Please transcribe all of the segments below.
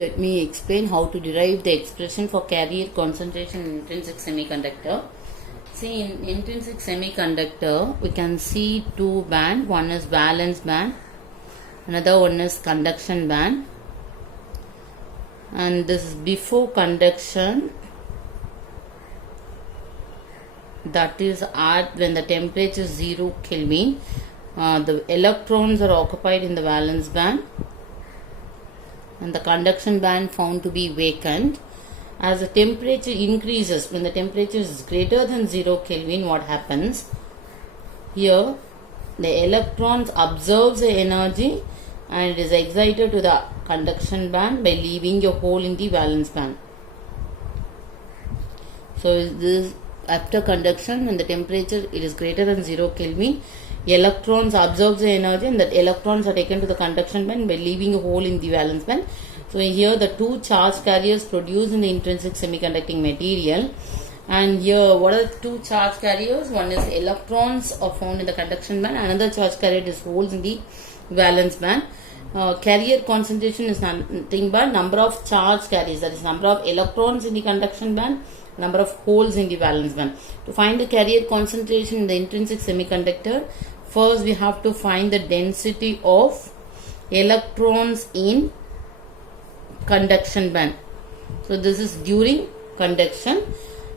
Let me explain how to derive the expression for carrier concentration in intrinsic semiconductor. See, in intrinsic semiconductor, we can see two bands. One is valence band, another one is conduction band. And this is before conduction, that is at when the temperature is 0 Kelvin. The electrons are occupied in the valence band, and the conduction band found to be vacant. As the temperature increases, when the temperature is greater than 0 Kelvin, what happens? Here, the electrons absorbs the energy and it is excited to the conduction band by leaving a hole in the valence band. So, this after conduction, when the temperature it is greater than 0 Kelvin, electrons absorb the energy and that electrons are taken to the conduction band by leaving a hole in the valence band. So here the two charge carriers produced in the intrinsic semiconducting material, and here what are the two charge carriers? One is electrons are found in the conduction band, another charge carrier is holes in the valence band. Carrier concentration is nothing but number of charge carriers, that is number of electrons in the conduction band, number of holes in the valence band. To find the carrier concentration in the intrinsic semiconductor, first we have to find the density of electrons in conduction band. So this is during conduction,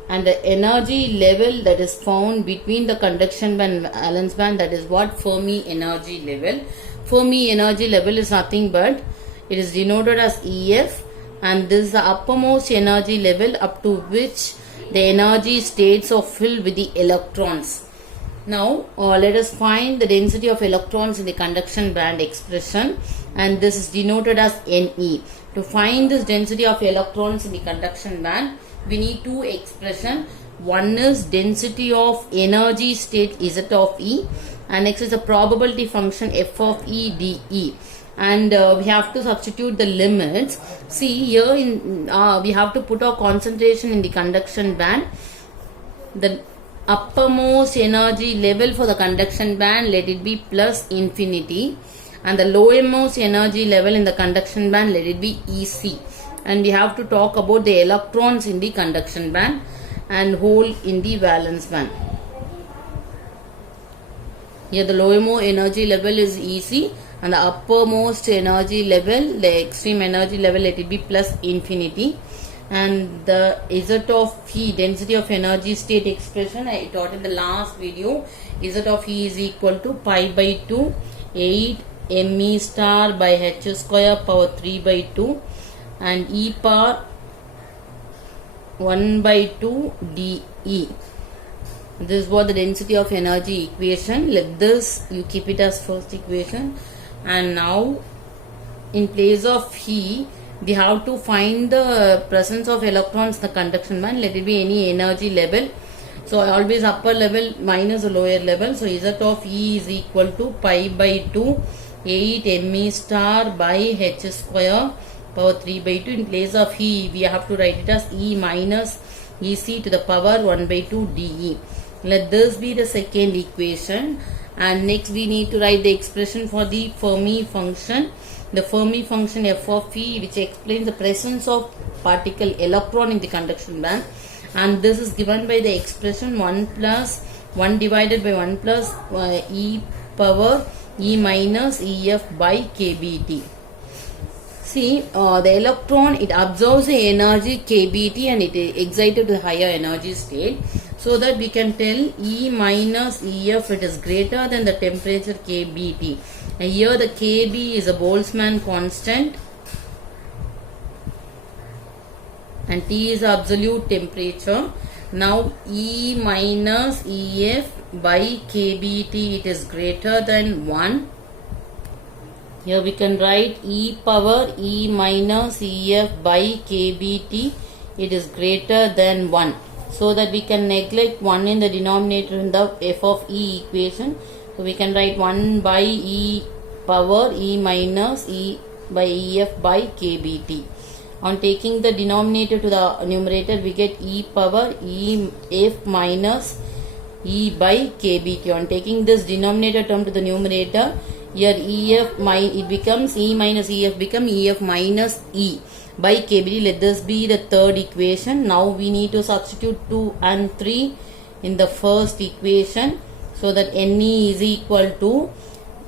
and the energy level that is found between the conduction band and valence band, that is what? Fermi energy level. Fermi energy level is nothing but it is denoted as EF, and this is the uppermost energy level up to which the energy states are filled with the electrons. Now let us find the density of electrons in the conduction band expression, and this is denoted as Ne. To find this density of electrons in the conduction band, we need two expressions. One is density of energy state Z of E, and next is the probability function F of E dE. And we have to substitute the limits. See here, we have to put our concentration in the conduction band. The uppermost energy level for the conduction band, let it be plus infinity, and the lowermost energy level in the conduction band, let it be EC. And we have to talk about the electrons in the conduction band and hole in the valence band. Here the lowermost energy level is EC, and the uppermost energy level, the extreme energy level, let it be plus infinity. And the Z of E, density of energy state expression, I taught in the last video. Z of E is equal to pi by 2 8 me star by h square power 3 by 2 and e power 1 by 2 dE. This is what the density of energy equation. Let this, you keep it as first equation. And now in place of E, we have to find the presence of electrons in the conduction band. Let it be any energy level. So always upper level minus the lower level. So Z of E is equal to pi by 2 8 me star by h square power 3 by 2. In place of E, we have to write it as E minus EC to the power 1 by 2 dE. Let this be the second equation. And next we need to write the expression for the Fermi function. The Fermi function F of E, which explains the presence of particle electron in the conduction band. And this is given by the expression 1 plus 1 divided by 1 plus E power E minus EF by KBT. See, the electron, it absorbs the energy KBT and it is excited to the higher energy state. So that we can tell E minus EF, it is greater than the temperature KBT. And here the KB is a Boltzmann constant and T is absolute temperature. Now E minus EF by KBT, it is greater than 1. Here we can write E power E minus EF by KBT, it is greater than 1. So that we can neglect 1 in the denominator in the F of E equation. So we can write 1 by E power E minus E by EF by KBT. On taking the denominator to the numerator, we get E power E F minus E by KBT. On taking this denominator term to the numerator, here EF it becomes E minus EF become EF minus E. by kBt. Let this be the third equation. Now we need to substitute 2 and 3 in the first equation, so that Ne is equal to,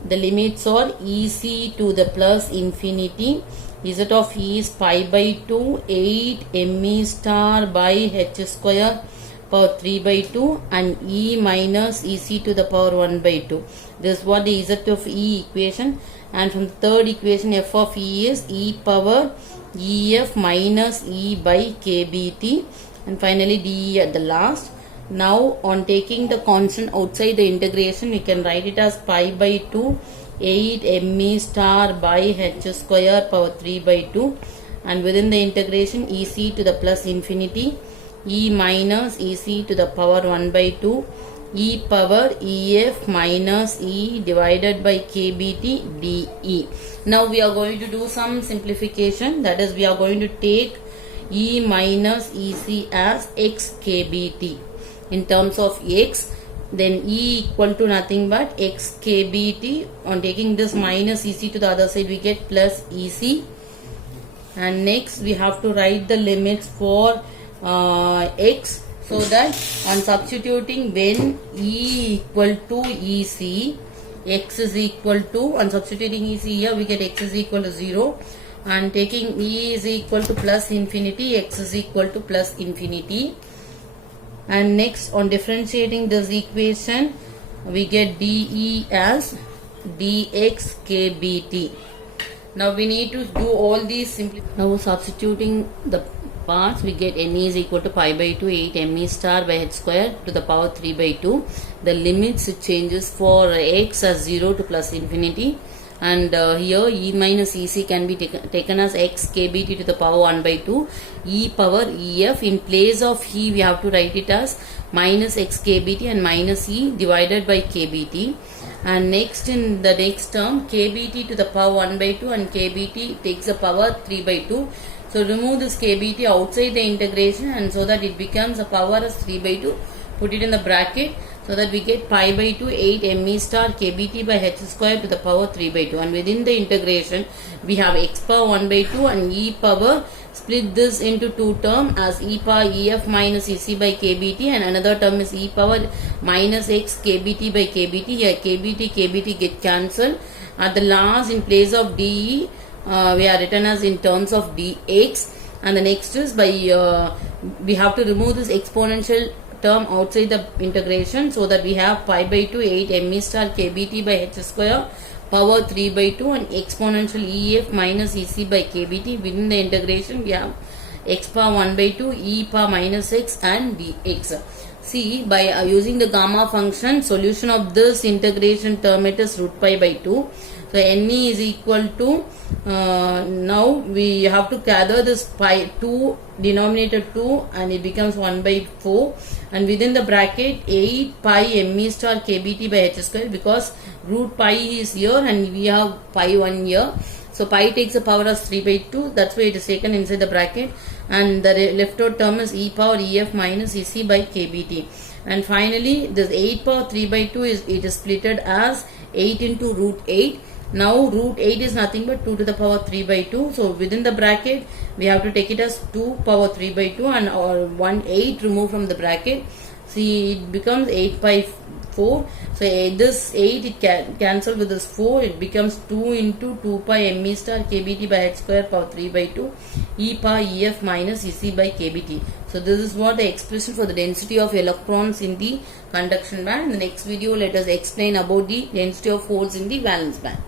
the limits are Ec to the plus infinity, Z of E is pi by 2, 8 Me star by H square power 3 by 2, and E minus Ec to the power 1 by 2. This is what the Z of E equation. And from the third equation, f of E is E power EF minus E by kBt, and finally dE at the last. Now on taking the constant outside the integration, we can write it as pi by 2, 8 Me star by H square power 3 by 2, and within the integration Ec to the plus infinity, E minus Ec to the power 1 by 2, E power EF minus E divided by kBt dE. Now we are going to do some simplification, that is we are going to take E minus Ec as x kBt in terms of x, then E equal to nothing but x kBt. On taking this minus Ec to the other side, we get plus Ec, and next we have to write the limits for x, so that on substituting when E equal to Ec, x is equal to, on substituting Ec here we get x is equal to 0, and taking E is equal to plus infinity, x is equal to plus infinity. And next on differentiating this equation, we get dE as dx kBt. Now we need to do all these simply. Now substituting the parts, we get Ne is equal to pi by 2, 8 Me star by H square to the power 3 by 2. The limits it changes for x as 0 to plus infinity, and here E minus Ec can be taken as x kBt to the power 1 by 2, E power EF. In place of E we have to write it as minus x kBt and minus E divided by kBt. And next in the next term, kBt to the power 1 by 2 and kBt takes the power 3 by 2. So remove this kBt outside the integration, and so that it becomes a power as 3 by 2. Put it in the bracket, so that we get pi by 2, 8 Me star kBt by H square to the power 3 by 2. And within the integration, we have x power 1 by 2 and E power. Split this into two terms as E power EF minus Ec by kBt, and another term is E power minus x kBt by kBt. Here kBt get cancelled. At the last, in place of dE, we are written as in terms of dx. And the next is by we have to remove this exponential term outside the integration, so that we have pi by 2, 8 Me star kBt by H square power 3 by 2 and exponential EF minus Ec by kBt. Within the integration we have x power 1 by 2, E power minus x and dx. See, by using the gamma function, solution of this integration term it is root pi by 2. So Ne is equal to, now we have to gather this pi 2, denominator 2, and it becomes 1 by 4, and within the bracket 8 pi Me star kBt by H square, because root pi is here and we have pi 1 here. So pi takes the power as 3 by 2, that's why it is taken inside the bracket, and the left out term is E power EF minus Ec by kBt. And finally this 8 power 3 by 2 is, it is splitted as 8 into root 8. Now root 8 is nothing but 2 to the power 3 by 2. So within the bracket we have to take it as 2 power 3 by 2 and or 1 8 remove from the bracket. See, it becomes 8 by 4. So this 8 it cancel with this 4. It becomes 2 into 2 pi Me star kBt by H square power 3 by 2 E power EF minus Ec by kBt. So this is what the expression for the density of electrons in the conduction band. In the next video, let us explain about the density of holes in the valence band.